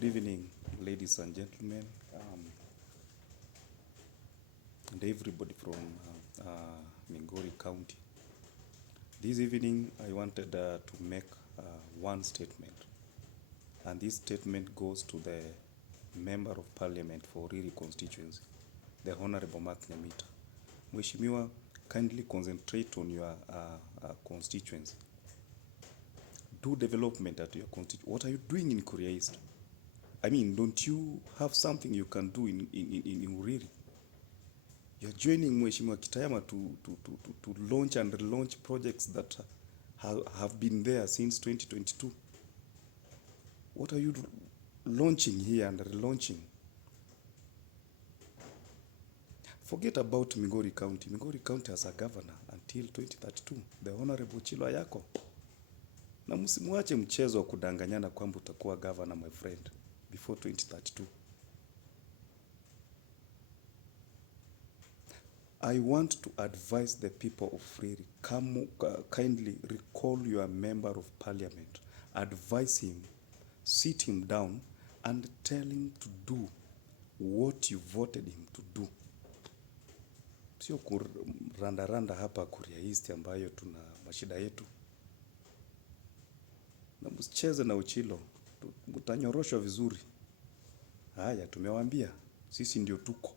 Good evening, ladies and gentlemen, and everybody from Migori County. This evening, I wanted to make one statement, and this statement goes to the Member of Parliament for Uriri Constituents, the Honorable Mark Nyamita. Mheshimiwa, kindly concentrate on your constituents. Do development at your constituency. What are you doing in Korea East? I mean, don't you have something you can do in Uriri? You're joining Mheshimiwa Kitayama to launch and relaunch projects that have been there since 2022. What are you launching here and relaunching? Forget about Migori County. Migori County has a governor until 2032, the Honorable Chilo Ayako. Na msimuache mchezo wa kudanganyana kwamba utakuwa governor, my friend, before 2032. I want to advise the people of Uriri, kindly recall your member of parliament, advise him, sit him down and tell him to do what you voted him to do. Sio kuranda hapa Korea East ambayo tuna mashida yetu. Na msicheze na Uchilo, mtanyoroshwa vizuri. Haya, tumewaambia, sisi ndio tuko.